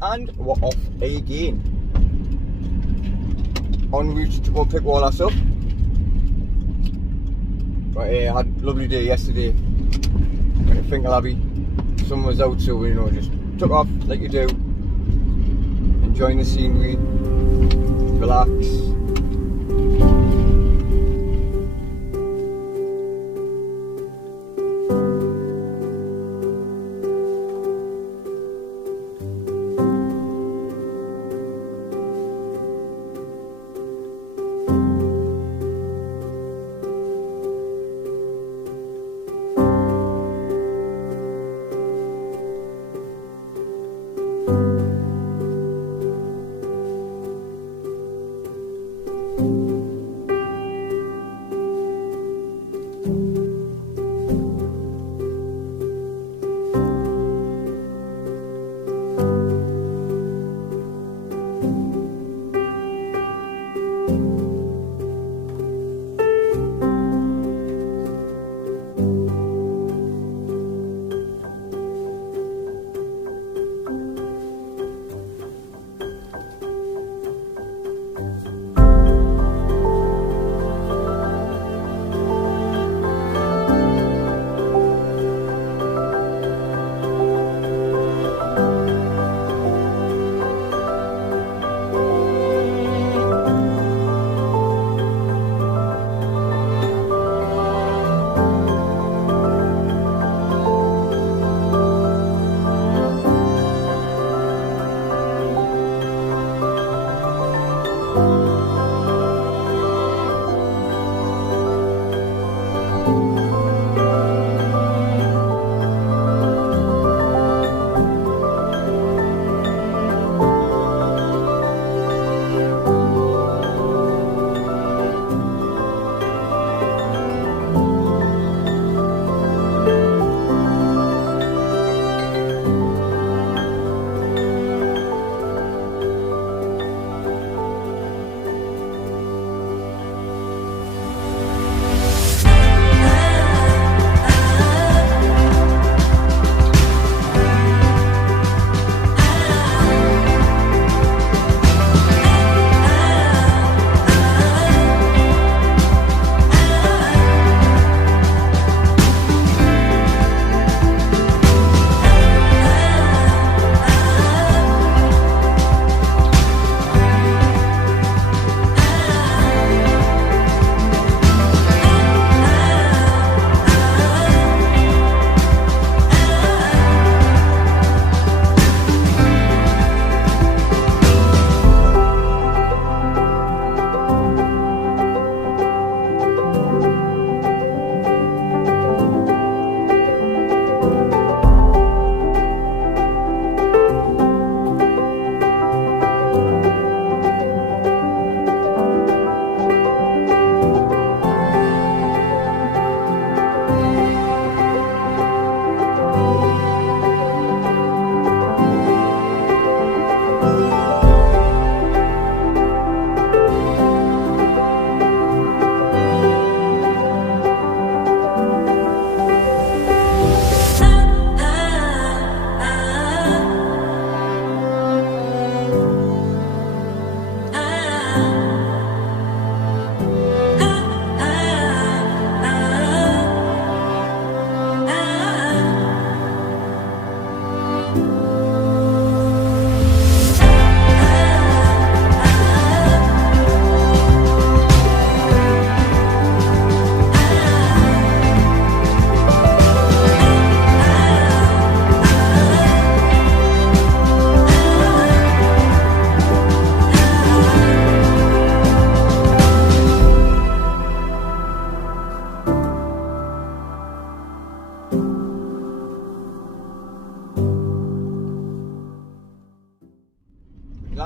and we're off again. En route to go pick all us up. But I had a lovely day yesterday. Went to Finkel. Sun was out, so you know, just took off like you do. Enjoying the scenery, relax.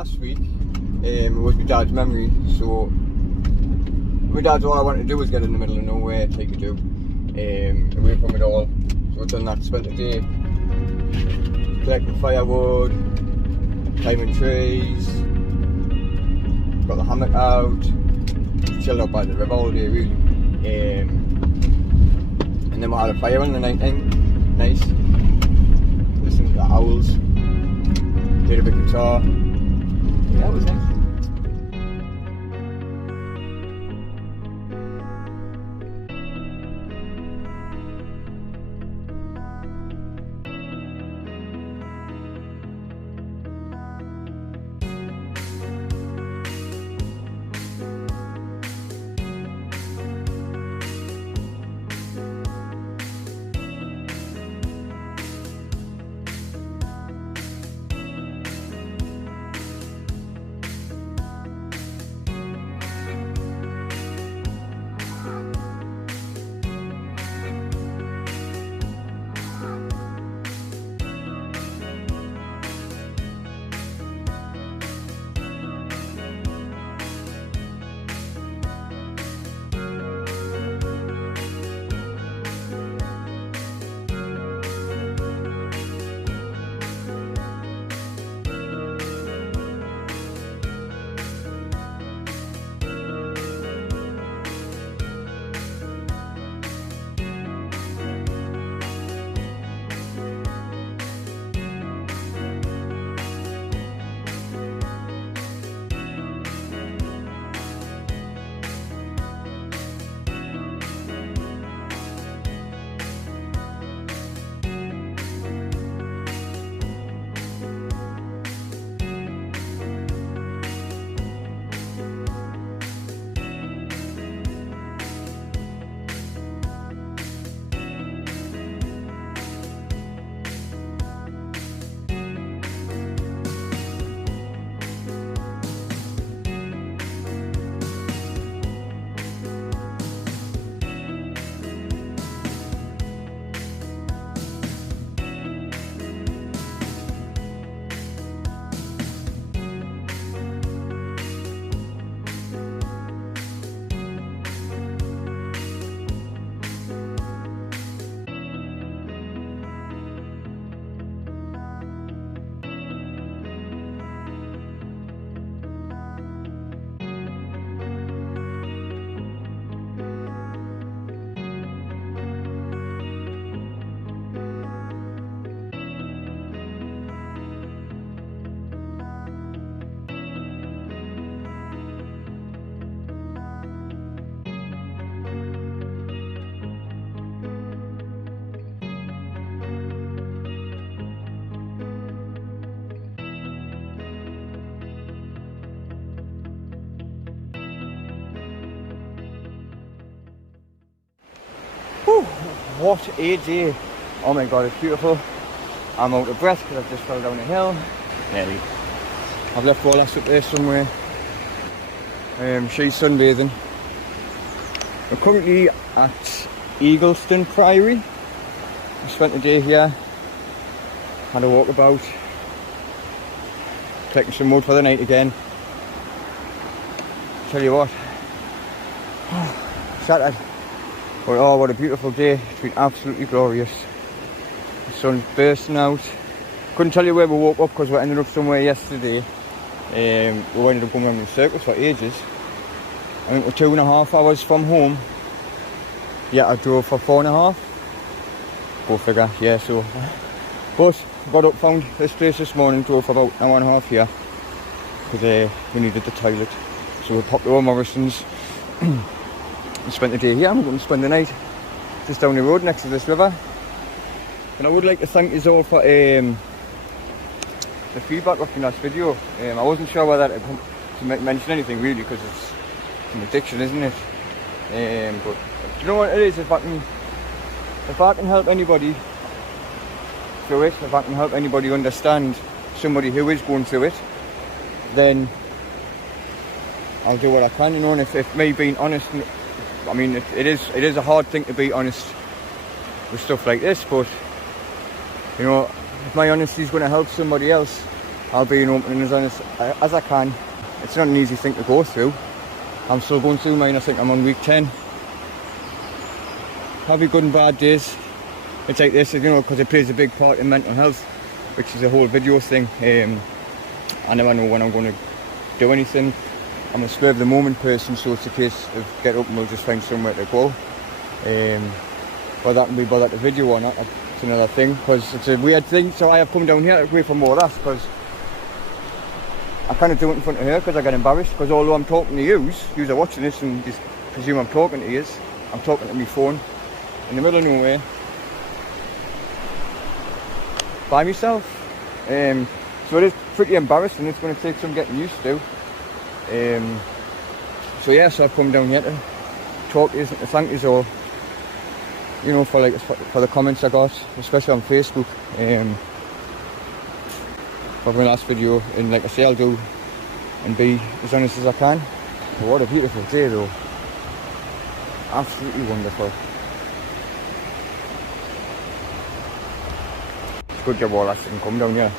last week was my dad's memory, so my dad's all I wanted to do was get in the middle of nowhere, take a do, away from it all. So I've done that, spent the day collecting firewood, climbing trees, got the hammock out, chilled out by the river all day really. And then we had a fire in the night time, nice, listening to the owls, played a bit of guitar. Yeah, it was nice. Whew, what a day. Oh my god, it's beautiful. I'm out of breath because I've just fell down a hill. Nearly. I've left Wallace up there somewhere. She's sunbathing. We're currently at Eagleston Priory. I spent the day here. Had a walk about. Collecting some wood for the night again. Tell you what. Shattered. But oh, what a beautiful day. It's been absolutely glorious. The sun's bursting out. Couldn't tell you where we woke up because we ended up somewhere yesterday. We ended up going around in circles for ages. I think we're 2.5 hours from home. Yeah, I drove for 4.5. Go figure, yeah, so. But got up, found this place this morning, drove for about 1.5 hours here. Because we needed the toilet. So we popped over Morrison's. And spent the day here. I'm going to spend the night just down the road next to this river. And I would like to thank you all for the feedback of the last video. I wasn't sure whether to mention anything really because it's an addiction, isn't it? But you know what it is, if I can help anybody through it, if I can help anybody understand somebody who is going through it, then I'll do what I can, you know. And if me being honest, I mean, it is a hard thing to be honest with stuff like this, but you know, if my honesty is going to help somebody else, I'll be open and as honest as I can. It's not an easy thing to go through. I'm still going through mine. I think I'm on week 10. Have good and bad days. It's like this, you know, because it plays a big part in mental health, which is a whole video thing. I never know when I'm going to do anything. I'm a spur of the moment person, so it's a case of get up and we'll just find somewhere to go. Whether that can be bothered to video or not, it's another thing, because it's a weird thing. So I have come down here away from all that, because I kind of do it in front of her because I get embarrassed, because although I'm talking to yous are watching this and just presume I'm talking to yous, I'm talking to my phone in the middle of nowhere by myself. So it is pretty embarrassing. It's going to take some getting used to. So yeah, so I've come down here to talk to you, to thank you all, you know, for the comments I got, especially on Facebook, for my last video. And like I say, I'll do and be as honest as I can. But what a beautiful day though, absolutely wonderful. It's good job all that didn't come down here.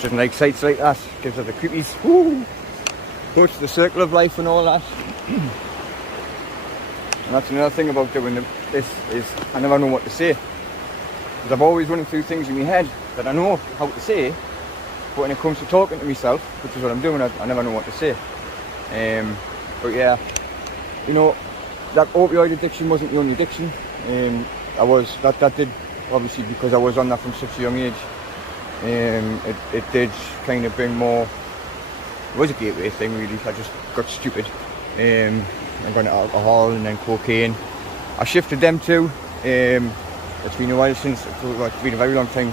Doesn't like sights like that, gives her the creepies. Woo! Goes to the circle of life and all that. And that's another thing about doing this, is I never know what to say. Because I've always running through things in my head that I know how to say, but when it comes to talking to myself, which is what I'm doing, I never know what to say. But yeah, you know, that opioid addiction wasn't the only addiction. That did, obviously, because I was on that from such a young age. It did kind of bring more. It was a gateway thing really. I just got stupid. I got into alcohol and then cocaine. I shifted them too. It's been a while since, it's been a very long time.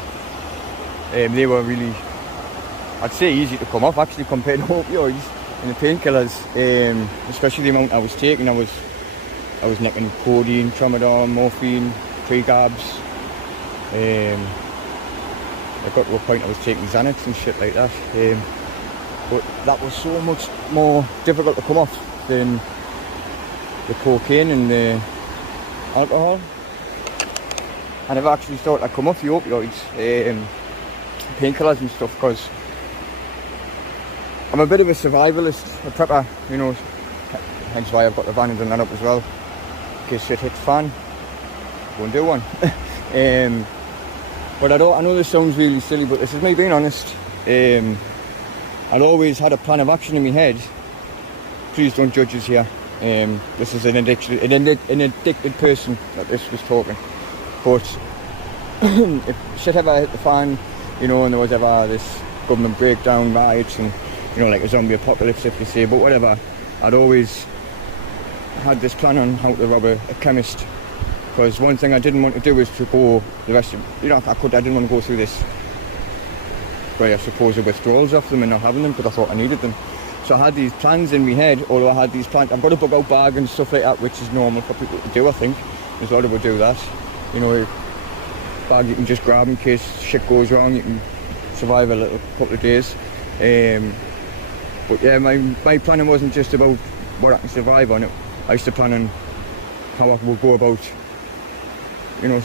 They were really, I'd say, easy to come off actually compared to opioids and the painkillers. Especially the amount I was taking. I was nicking codeine, tramadol, morphine, pregabs. I got to a point I was taking Xanax and shit like that, but that was so much more difficult to come off than the cocaine and the alcohol. I never actually thought I'd come off the opioids, painkillers and stuff, because I'm a bit of a survivalist, a prepper, you know, hence why I've got the van and done that up as well, in case shit hits fan, go and do one. But I know this sounds really silly, but this is me being honest. I'd always had a plan of action in my head. Please don't judge us here. This is an addicted person that this was talking. But if shit ever hit the fan, you know, and there was ever this government breakdown, riots, and you know, like a zombie apocalypse, if you say, but whatever, I'd always had this plan on how to rob a chemist. Because one thing I didn't want to do is to go the rest of, you know, I didn't want to go through this, well, I suppose, the withdrawals of them and not having them, because I thought I needed them. So I had these plans in my head, although I had these plans, I've got a bug out bag and stuff like that, which is normal for people to do, I think. There's a lot of people do that. You know, a bag you can just grab in case shit goes wrong, you can survive a little couple of days. But yeah, my planning wasn't just about what I can survive on it. I used to plan on how I would go about, you know,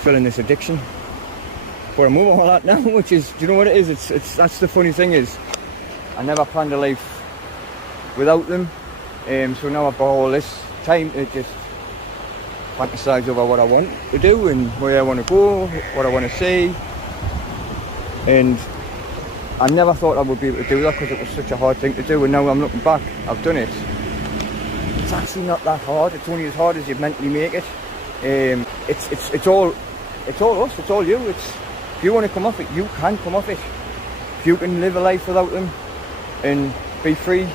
filling this addiction. But I'm over all that now, which is, do you know what it is? It's that's the funny thing is, I never planned a life without them. So now I've got all this time to just fantasize over what I want to do and where I want to go, what I want to see. And I never thought I would be able to do that because it was such a hard thing to do. And now I'm looking back, I've done it. It's actually not that hard. It's only as hard as you mentally make it. It's all us. It's all you. If you want to come off it, you can come off it. If you can live a life without them and be free,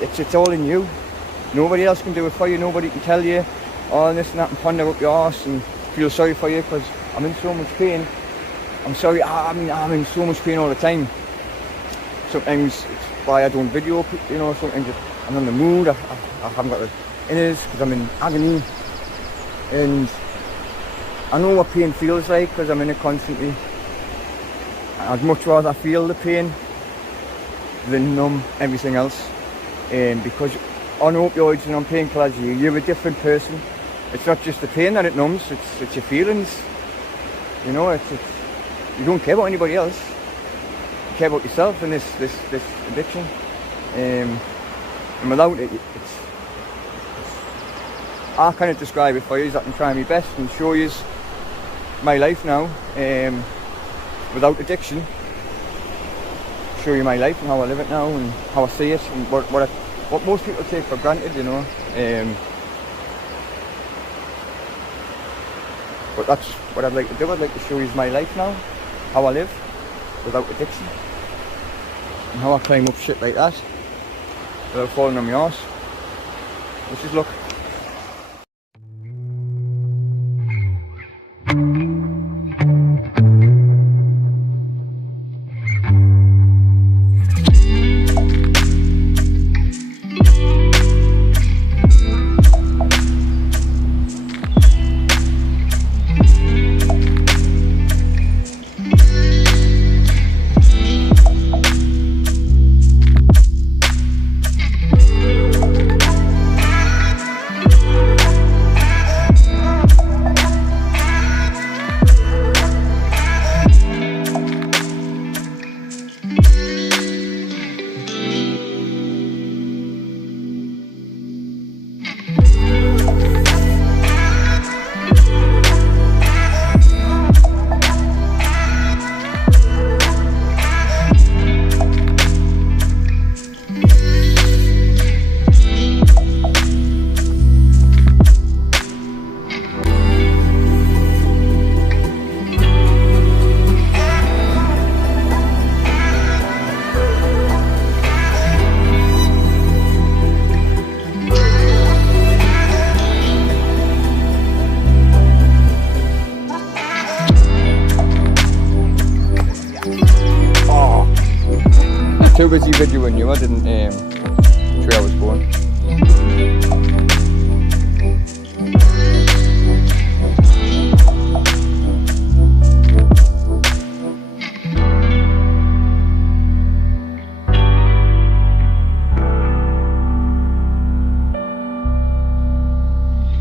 it's all in you. Nobody else can do it for you. Nobody can tell you, oh, this and that, and ponder up your arse and feel sorry for you because I'm in so much pain. I'm sorry. I'm in so much pain all the time. Sometimes it's why I don't video. You know, sometimes I'm in the mood. I haven't got the inners because I'm in agony. And I know what pain feels like because I'm in it constantly. I'd much rather feel the pain than numb everything else. Because on opioids and on painkillers, you're a different person. It's not just the pain that it numbs, it's your feelings. You know, you don't care about anybody else. You care about yourself and this addiction. And without it, I can't describe it for you. I can try my best and show you my life now without addiction. Show you my life and how I live it now and how I see it and what most people take for granted, you know. But that's what I'd like to do. I'd like to show you my life now, how I live without addiction, and how I climb up shit like that without falling on my arse. Let's just look. Too busy videoing you, I didn't see where I was going.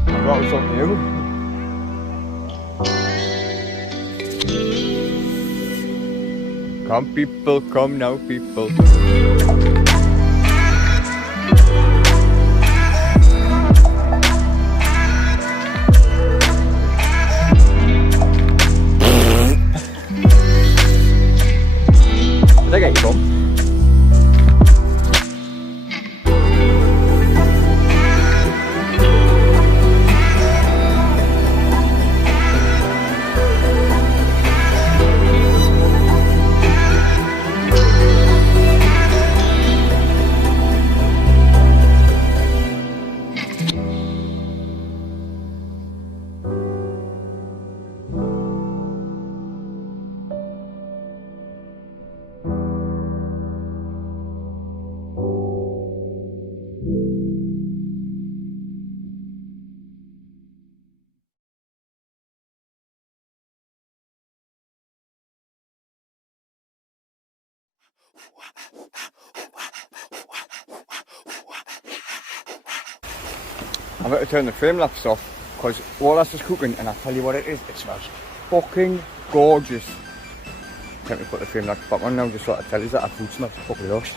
I thought it was something new. Come people, come now people. Did I get you bum? I'm about to turn the frame lapse off because all that's just cooking, and I tell you what it is, it smells fucking gorgeous. Let me put the frame lapse back on now just so I tell you that our food smells fucking lush.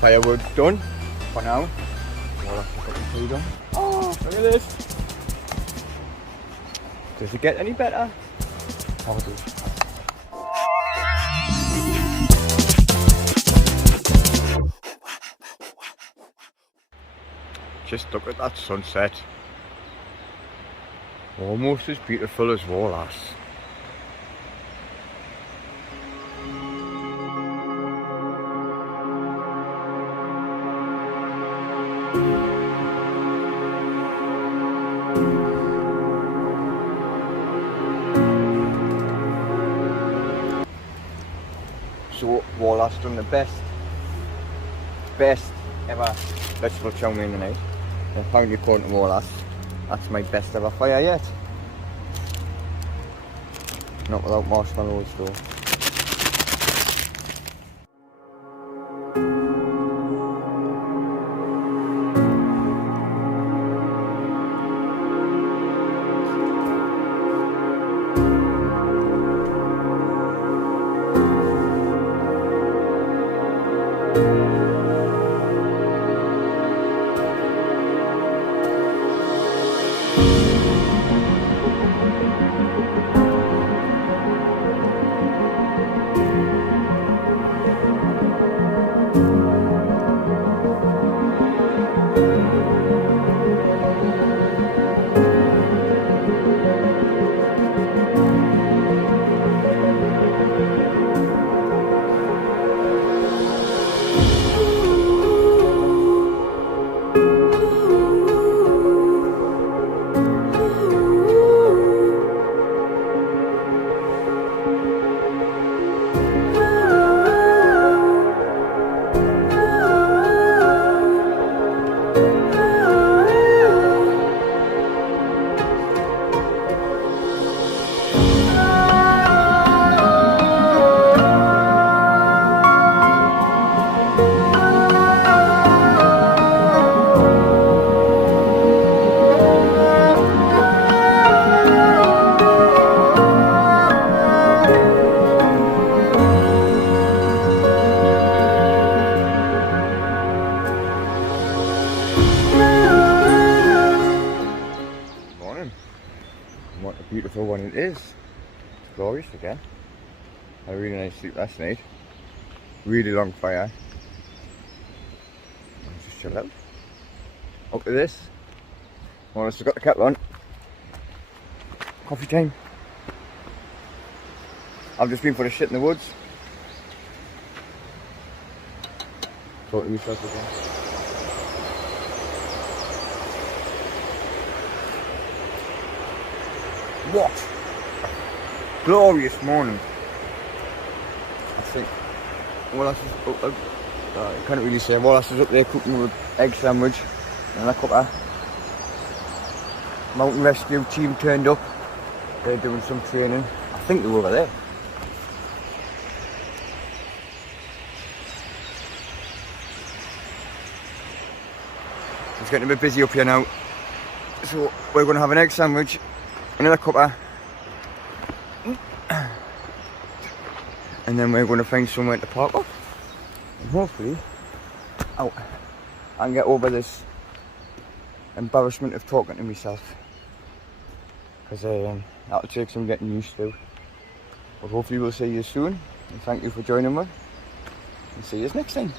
Firewood done for now. Oh, look at this. Does it get any better? Oh, it does. Just look at that sunset. Almost as beautiful as Wallace. So Wallace done the best ever vegetable chow mein tonight. And apparently according to Wallace, that's my best ever fire yet. Not without marshmallows though. What a beautiful one it is. It's glorious again. Had a really nice sleep last night. Really long fire. Let's just chill out. Up to this. Well, I've still got the kettle on. Coffee time. I've just been for a shit in the woods. Talk to myself again. What? Glorious morning. I think. Well, I can't really say. Well, I was up there cooking with egg sandwich and a cup of mountain rescue team turned up. They're doing some training. I think they were over there. It's getting a bit busy up here now. So we're going to have an egg sandwich. Another cuppa, and then we're going to find somewhere to park up, and hopefully I can get over this embarrassment of talking to myself, because that'll take some getting used to. But hopefully we'll see you soon, and thank you for joining me, and see you next time.